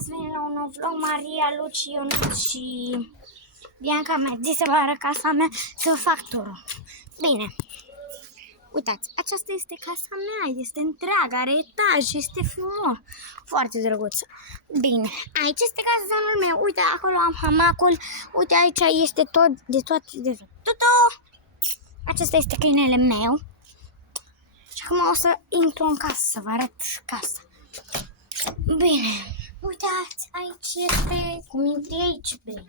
ați venit la un nou vlog. Maria, Luci, Ionut și Bianca mi-a zis să vă arăt casa mea, să fac turul. Bine, uitați, aceasta este casa mea, este întreagă, are etaj, este frumos, foarte drăguț. Bine, aici este cazanul meu, uite, acolo am hamacul, uite, aici este tot, de tot. Acesta este câinele meu. Și acum o să intru în casă, să vă arăt casa. Bine, uitați, aici este, cum intri aici, bine.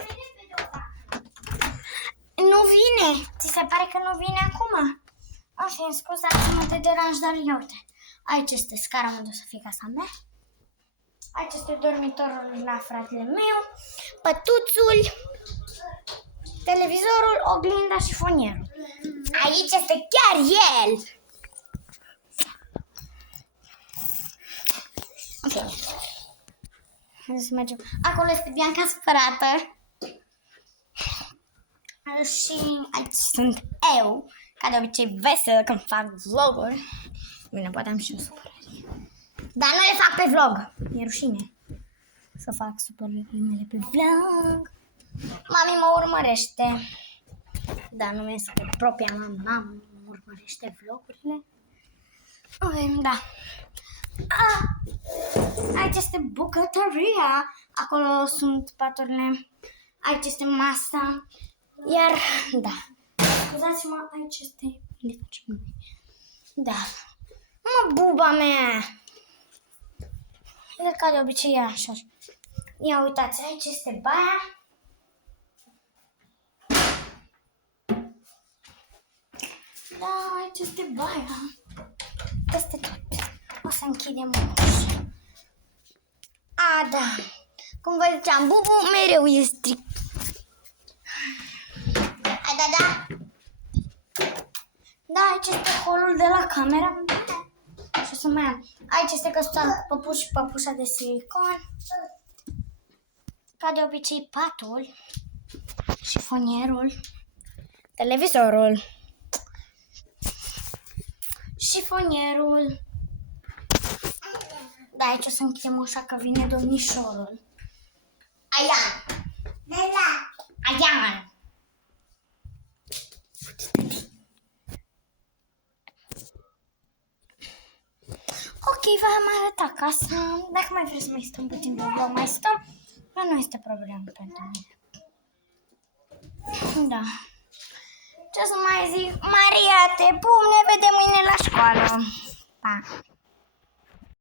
Nu vine, ți se pare că nu vine acum? În fine, scuzați-mă de deranj, dar ia uite. Aici este scara unde o să fie casa mea. Aici este dormitorul la fratele meu, pătuțul, televizorul, oglinda și fonierul. Aici este chiar el! Ok. Haideți să mergem. Acolo este Bianca spărată. Și aici sunt eu, ca de obicei veselă când fac vloguri. Bine, poate am și o supărărie. Dar nu le fac pe vlog. Mi-e rușine să fac supărările mele pe vlog. Mami mă urmărește. Da, nu mi-e pe propria mamă mă urmărește vlogurile. Da. Aici este bucătăria. Acolo sunt paturile. Aici este masa. Iar, da. Scuzați-mă, aici este... Unde facem noi? Da. Mă, buba mea! El ca de obicei e așa. Ia uitați, aici este baia. Da, aici este baia. Peste tot. O să închidem ușa. Da. Cum vă ziceam, bubu mereu e strict. Da. Da, aici este holul de la camera. Și o să mai am. Aici este căsuța cu păpuș și păpușa de silicon. Ca de obicei patul. Șifonierul. Televizorul. Șifonierul. Da, aici o să închidem ușa că vine domnișorul. Aian. Ok, v-am arătat casa. Dacă mai vreți să mai stăm puțin pe vlog, mai stăm. Dar nu este problemă pentru mine. Da. Ce să mai zic? Maria, te pup, ne vedem mâine la școală. Pa!